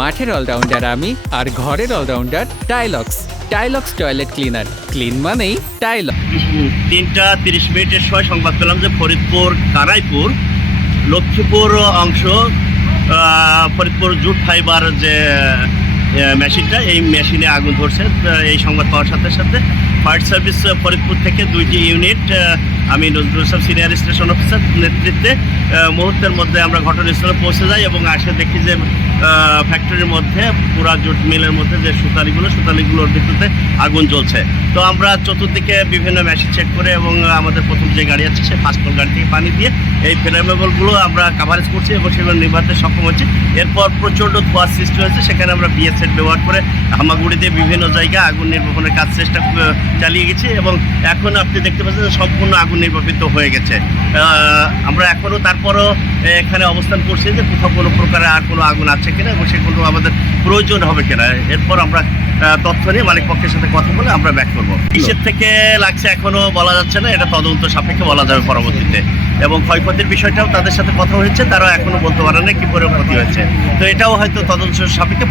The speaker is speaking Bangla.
মাঠের অলরাউন্ডার আমি, আর ঘরের allrounder Tylox. Tylox toilet cleaner, clean মানেই টাইলক্স। 3:30 সময় সংবাদ পেলাম যে ফরিদপুর কানাইপুর লক্ষ্মীপুর অংশ ফরিদপুর জুট ফাইবার যে মেশিনটা, এই মেশিনে আগুন ধরছে। এই সংবাদ পাওয়ার সাথে সাথে ফায়ার সার্ভিস ফরিদপুর থেকে 2টি ইউনিট, আমি Nazrul Islam senior station officer নেতৃত্বে মুহূর্তের মধ্যে আমরা ঘটনাস্থলে পৌঁছে যাই এবং আসে দেখি যে ফ্যাক্টরির মধ্যে পুরা জুট মিলের মধ্যে যে সুতালিগুলোর ভিতরে আগুন জ্বলছে। তো আমরা চতুর্দিকে বিভিন্ন মেশিন চেক করে এবং আমাদের প্রথম যে গাড়ি আছে সে ফাস্টফুড গাড়ি থেকে পানি দিয়ে এই ফ্লেমেবলগুলো আমরা কাভারেজ করছি এবং সেগুলো নিভাতে সক্ষম হচ্ছি। এরপর প্রচণ্ড ধোঁয়ার সৃষ্টি হয়েছে, সেখানে আমরা বিএস সেট ব্যবহার করে হামাগুড়ি দিয়ে বিভিন্ন জায়গায় আগুন নির্বাপনের কাজ চেষ্টা চালিয়ে গেছি এবং এখন আপনি দেখতে পাচ্ছেন যে সম্পূর্ণ আগুন নির্বাপিত হয়ে গেছে। আমরা এখনও তারপরও এখানে অবস্থান করছি যে কোথাও কোনো প্রকারে আর কোনো আগুন আছে কিনা এবং সেগুলো আমাদের প্রয়োজন হবে কিনা। এরপর আমরা তথ্য নিয়ে মালিক পক্ষের সাথে কথা বলে আমরা ব্যাক করবো। কিসের থেকে লাগছে এখনও বলা যাচ্ছে না, এটা তদন্ত সাপেক্ষে বলা যাবে পরবর্তীতে। এবং ক্ষয়ক্ষতির বিষয়টাও তাদের সাথে কথা হয়েছে, তারাও এখনও বলতে পারে না কী করে ক্ষতি হয়েছে। তো এটাও হয়তো তদন্ত সাপেক্ষে